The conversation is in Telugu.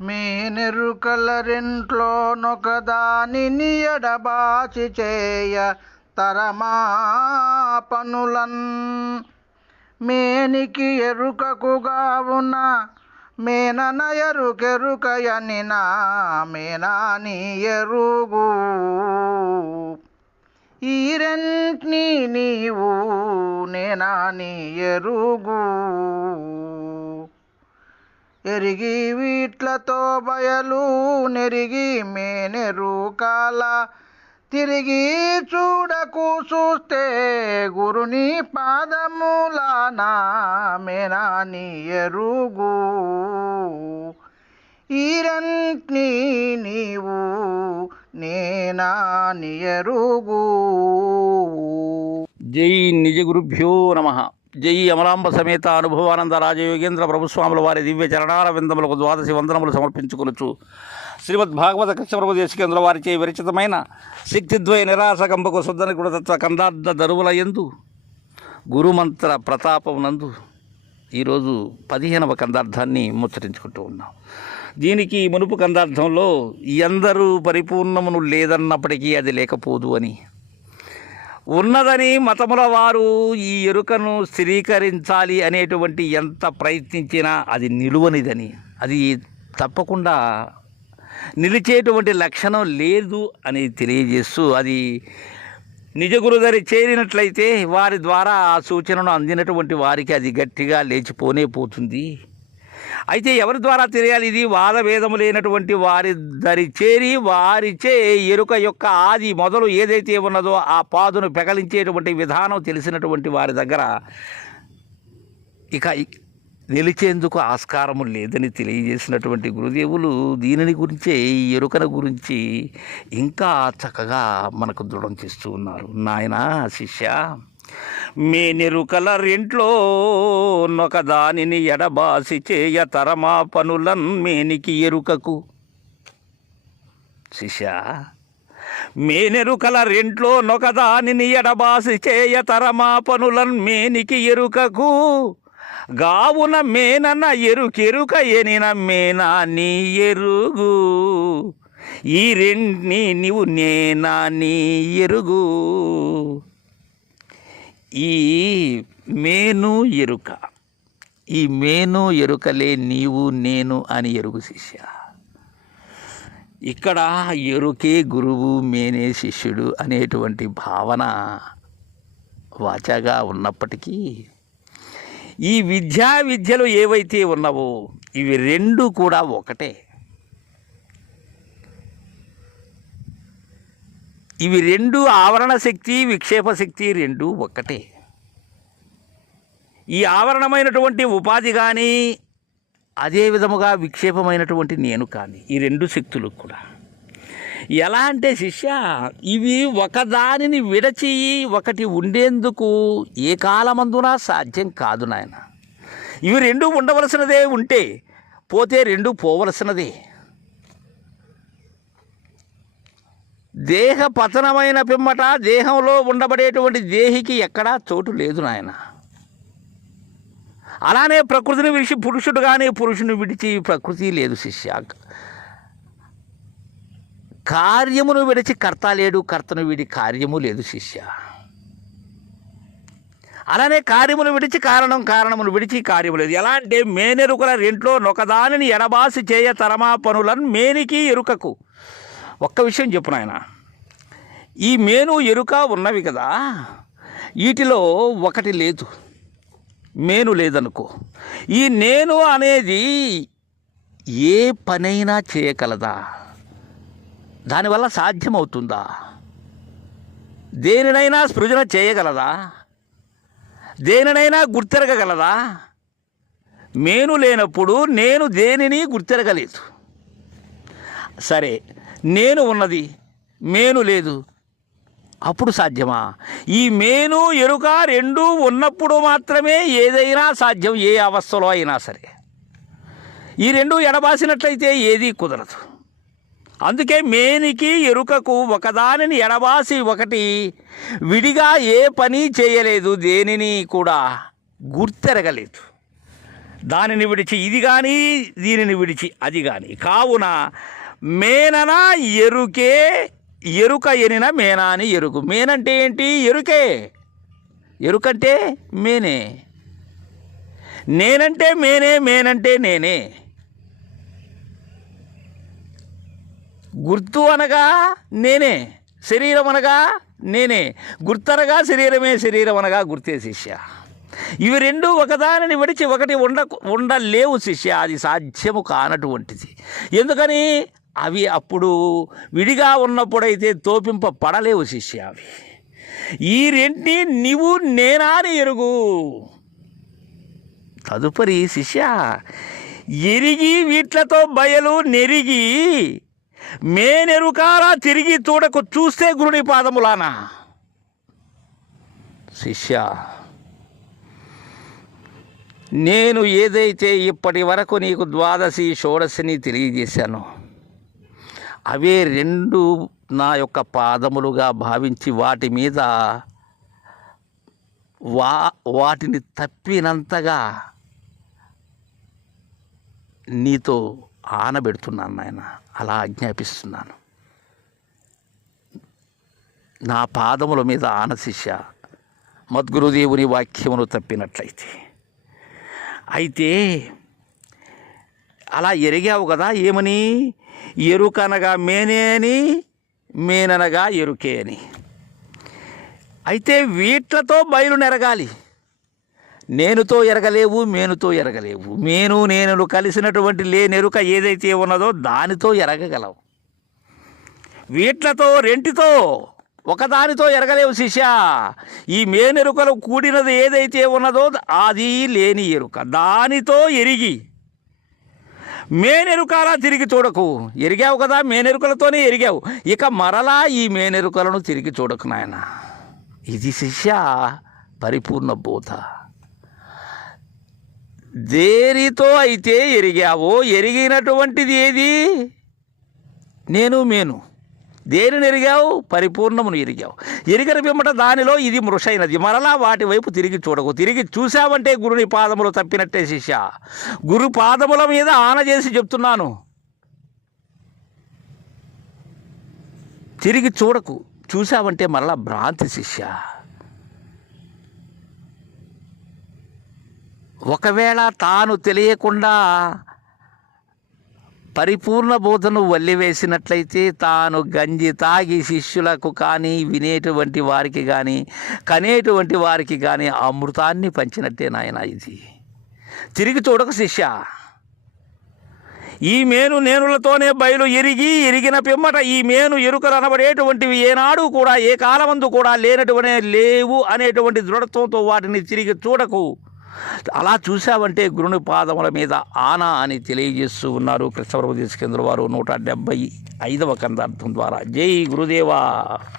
మేనెరుకల ఎడబాచి చేయ తరమా పనులన్ మేనికి ఎరుకకుగా ఉన్న మేనన ఎరుకెరుకయని నా మేనాని ఎరుగు. ఈ రెంట్ని నీవు నేనాని ఎరుగు. ఎరిగి వీట్లతో బయలు నెరిగి మేనెరుకాల తిరిగి చూడకు చూస్తే గురుని పాదములాన మేనాని ఎరుగు. ఈరంట్ని నీవు నేనాని ఎరుగు. జై నిజ గురుభ్యో నమ. జై అమలాంబ సమేత అనుభవానంద రాజయోగేంద్ర ప్రభుస్వాముల వారి దివ్య చరణాల విందములకు ద్వాదశి వందనములు సమర్పించుకొనొచ్చు శ్రీమద్ భాగవత కృష్ణప్రభు దేశకేంద్ర దేశికేంద్ర వారిచే విరచితమైన శక్తిద్వయ నిరాశకంబకు శుద్ధని గుణతత్వ కందార్థ దరువుల ఎందు గురుమంత్ర ప్రతాపమునందు ఈరోజు పదిహేనవ కందార్థాన్ని ముచ్చరించుకుంటూ ఉన్నాం. దీనికి మునుపు కందార్థంలో ఎందరూ పరిపూర్ణమును లేదన్నప్పటికీ అది లేకపోదు అని ఉన్నదని మతముల వారు ఈ ఎరుకను స్థిరీకరించాలి అనేటువంటి ఎంత ప్రయత్నించినా అది నిలువనిదని. అది తప్పకుండా నిలిచేటువంటి లక్షణం లేదు అని తెలియజేస్తూ అది నిజగురుగారి చేరినట్లయితే వారి ద్వారా ఆ సూచనను అందినటువంటి వారికి అది గట్టిగా లేచిపోనే పోతుంది. అయితే ఎవరి ద్వారా తెలియాలి? ఇది వాదభేదము లేనటువంటి వారి దరి చేరి వారిచే ఎరుక యొక్క ఆది మొదలు ఏదైతే ఉన్నదో ఆ పాదును పెకలించేటువంటి విధానం తెలిసినటువంటి వారి దగ్గర ఇక నిలిచేందుకు ఆస్కారము లేదని తెలియజేసినటువంటి గురుదేవులు దీనిని గురించే ఈ ఎరుకల గురించి ఇంకా చక్కగా మనకు దృఢం చేస్తూ ఉన్నారు. నాయన శిష్య. మేనెరుకల రెంట్లో నొకదానిని ఎడబాసి చేయ తరమా పనులన్ మేనికి ఎరుకకు. శిష్య మేనెరుకల రెంట్లో నొకదానిని ఎడబాసి చేయ తరమా పనులన్ మేనికి ఎరుకకు. గావున మేనన్న ఎరుకెరుక ఎనిన మేనా నీ ఎరుగు. ఈ రెండ్ని నీవు నేనా నీ ఎరుగు. ఈ మేను ఎరుక. ఈ మేను ఎరుకలే నీవు నేను అని ఎరుగు శిష్య. ఇక్కడ ఎరుకే గురువు మేనే శిష్యుడు అనేటువంటి భావన వాచగా ఉన్నప్పటికీ ఈ విద్యా విద్యలు ఏవైతే ఉన్నావో ఇవి రెండు కూడా ఒకటే. ఇవి రెండు ఆవరణ శక్తి విక్షేప శక్తి రెండు ఒక్కటే. ఈ ఆవరణమైనటువంటి ఉపాధి కానీ అదే విధముగా విక్షేపమైనటువంటి నేను కానీ ఈ రెండు శక్తులు కూడా. ఎలా అంటే శిష్య ఇవి ఒకదానిని విడచి ఒకటి ఉండేందుకు ఏ కాలమందునా సాధ్యం కాదు నాయన. ఇవి రెండు ఉండవలసినదే ఉంటే పోతే రెండు పోవలసినదే. దేహ పతనమైన పిమ్మట దేహంలో ఉండబడేటువంటి దేహికి ఎక్కడా చోటు లేదు నాయన. అలానే ప్రకృతిని విడిచి పురుషుడు కానీ పురుషుని విడిచి ప్రకృతి లేదు శిష్య. కార్యమును విడిచి కర్త లేడు కర్తను విడి కార్యము లేదు శిష్య. అలానే కార్యమును విడిచి కారణం కారణమును విడిచి కార్యము లేదు. ఎలా అంటే మేనెరుకల రెంట్లో నొకదానిని ఎడబాసి చేయ తరమా పనులను మేనికి ఎరుకకు. ఒక్క విషయం చెప్పు నాయన. ఈ మేను ఎరుక ఉన్నవి కదా వీటిలో ఒకటి లేదు. మేను లేదనుకో. ఈ నేను అనేది ఏ పనైనా చేయగలదా? దానివల్ల సాధ్యమవుతుందా? దేనినైనా సృజన చేయగలదా? దేనినైనా గుర్తెరగగలదా? మేను లేనప్పుడు నేను దేనిని గుర్తెరగలేదు. సరే నేను ఉన్నది మేను లేదు. అప్పుడు సాధ్యమా? ఈ మేను ఎరుక రెండూ ఉన్నప్పుడు మాత్రమే ఏదైనా సాధ్యం ఏ అవస్థలో అయినా సరే. ఈ రెండు ఎడబాసినట్లయితే ఏదీ కుదరదు. అందుకే మేనికి ఎరుకకు ఒకదానిని ఎడబాసి ఒకటి విడిగా ఏ పని చేయలేదు దేనిని కూడా గుర్తెరగలేదు. దానిని విడిచి ఇది కానీ దీనిని విడిచి అది కానీ కావున మేనన ఎరుకే ఎరుక ఎనిన మేనా అని ఎరుకు. మేనంటే ఏంటి? ఎరుకే. ఎరుకంటే మేనే. నేనంటే మేనే మేనంటే నేనే. గుర్తు అనగా నేనే. శరీరం అనగా నేనే. గుర్తనగా శరీరమే శరీరం అనగా గుర్తే శిష్య. ఇవి రెండు ఒకదానిని విడిచి ఒకటి ఉండ ఉండలేవు శిష్య. అది సాధ్యము కానటువంటిది. ఎందుకని? అవి అప్పుడు విడిగా ఉన్నప్పుడైతే తోపింప పడలేవు శిష్య అవి. ఈ రెంటిని నీవు నేనాని ఎరుగు. తదుపరి శిష్య ఎరిగి వీట్లతో బయలు నెరిగి మేనెరుకారా తిరిగి చూడకు చూస్తే గురుని పాదములానా. శిష్య నేను ఏదైతే ఇప్పటి వరకు నీకు ద్వాదశి షోడశిని తెలియజేశానో అవే రెండు నా యొక్క పాదములుగా భావించి వాటి మీద వా వాటిని తప్పినంతగా నీతో ఆనబెడుతున్నాను నాయన. అలా ఆజ్ఞాపిస్తున్నాను. నా పాదముల మీద ఆనశిష్య మద్గురుదేవుని వాక్యమును తప్పినట్లయితే. అయితే అలా ఎరిగావు కదా ఏమని? ఎరుకనగా మేనే అని మేననగా ఎరుకే అని అయితే వీట్లతో బయలునెరగాలి నేనుతో ఎరగలేవు మేనుతో ఎరగలేవు. మేను నేను కలిసినటువంటి లేనెరుక ఏదైతే ఉన్నదో దానితో ఎరగగలవు. వీట్లతో రెంటితో ఒకదానితో ఎరగలేవు శిష్య. ఈ మేనెరుకలు కూడినది ఏదైతే ఉన్నదో అది లేని ఎరుక. దానితో ఎరిగి మేనెరుకలా తిరిగి చూడకు. ఎరిగావు కదా మేనెరుకలతోనే ఎరిగావు. ఇక మరలా ఈ మేనెరుకలను తిరిగి చూడకు నాయన. ఇది శిష్య పరిపూర్ణ బోధ. దేనితో అయితే ఎరిగావో ఎరిగినటువంటిది ఏది? నేను మేను. దేనిని ఎరిగావు? పరిపూర్ణమును ఎరిగావు. ఎరిగిన పిమ్మట దానిలో ఇది మృషైనది. మరలా వాటి వైపు తిరిగి చూడకు. తిరిగి చూసావంటే గురుని పాదములు తప్పినట్టే శిష్య. గురు పాదముల మీద ఆన చేసి చెప్తున్నాను. తిరిగి చూడకు. చూసావంటే మరలా భ్రాంతి శిష్య. ఒకవేళ తాను తెలియకుండా పరిపూర్ణ బోధను వల్లివేసినట్లయితే తాను గంజి తాగి శిష్యులకు కానీ వినేటువంటి వారికి కానీ కనేటువంటి వారికి కానీ అమృతాన్ని పంచినట్టే నాయన ఇది. తిరిగి చూడక శిష్య. ఈ మేను నేనులతోనే బయలు ఎరిగి ఎరిగిన పిమ్మట ఈ మేను ఎరుకలు అనబడేటువంటివి ఏనాడు కూడా ఏ కాలమందు కూడా లేనటువంటి లేవు అనేటువంటి దృఢత్వంతో వాటిని తిరిగి చూడకు. అలా చూసావంటే గురుని పాదముల మీద ఆనా అని తెలియజేస్తూ ఉన్నారు కృష్ణప్రభు తీసుకేంద్ర వారు నూట డెబ్బై ఐదవ కందార్థం ద్వారా. జై గురుదేవా.